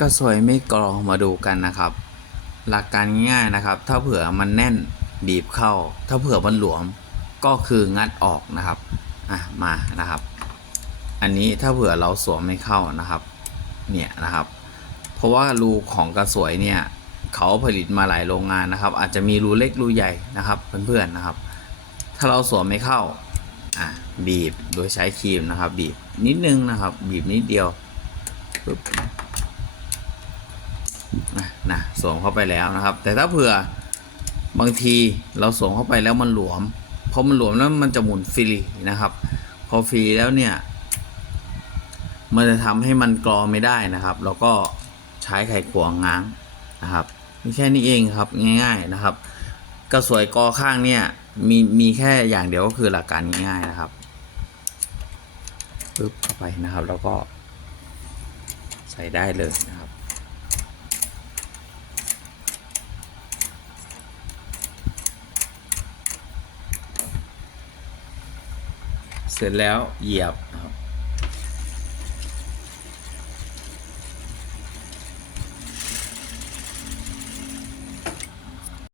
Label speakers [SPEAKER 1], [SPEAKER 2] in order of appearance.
[SPEAKER 1] ก็สวยไม่กรองมาดูกันนะครับ หลักการง่ายๆนะครับ ถ้าเผื่อมันแน่นบีบเข้า ถ้าเผื่อมันหลวมก็คืองัดออกนะครับอะมานะครับ อันนี้ถ้าเผื่อเราสวมไม่เข้านะครับ เนี่ยนะครับ เพราะว่ารูของกระสวยเนี่ยเขาผลิตมาหลายโรงงานนะครับ อาจจะมีรูเล็กรูใหญ่นะครับเพื่อนๆนะครับ ถ้าเราสวมไม่เข้าอะบีบโดยใช้ครีมนะครับ บีบนิดนึงนะครับ บีบนิดเดียวปึ๊บ นะนะสวมเข้าไปแล้วนะครับ แต่ถ้าเผื่อบางทีเราสวมเข้าไปแล้วมันหลวมพอมันหลวมแล้วมันจะหมุนฟรีนะครับ พอฟรีแล้วเนี่ย มันจะทำให้มันกรอไม่ได้นะครับ แล้วก็ใช้ไขควงง้างนะครับมีแค่นี้เองครับง่าย ๆนะครับกระสวยกอข้างเนี่ยมีมีแค่อย่างเดียวก็คือหลักการง่ายๆนะครับปึ๊บเข้าไปนะครับ แล้วก็ใส่ได้เลยนะครับ เสร็จแล้วเหยียบ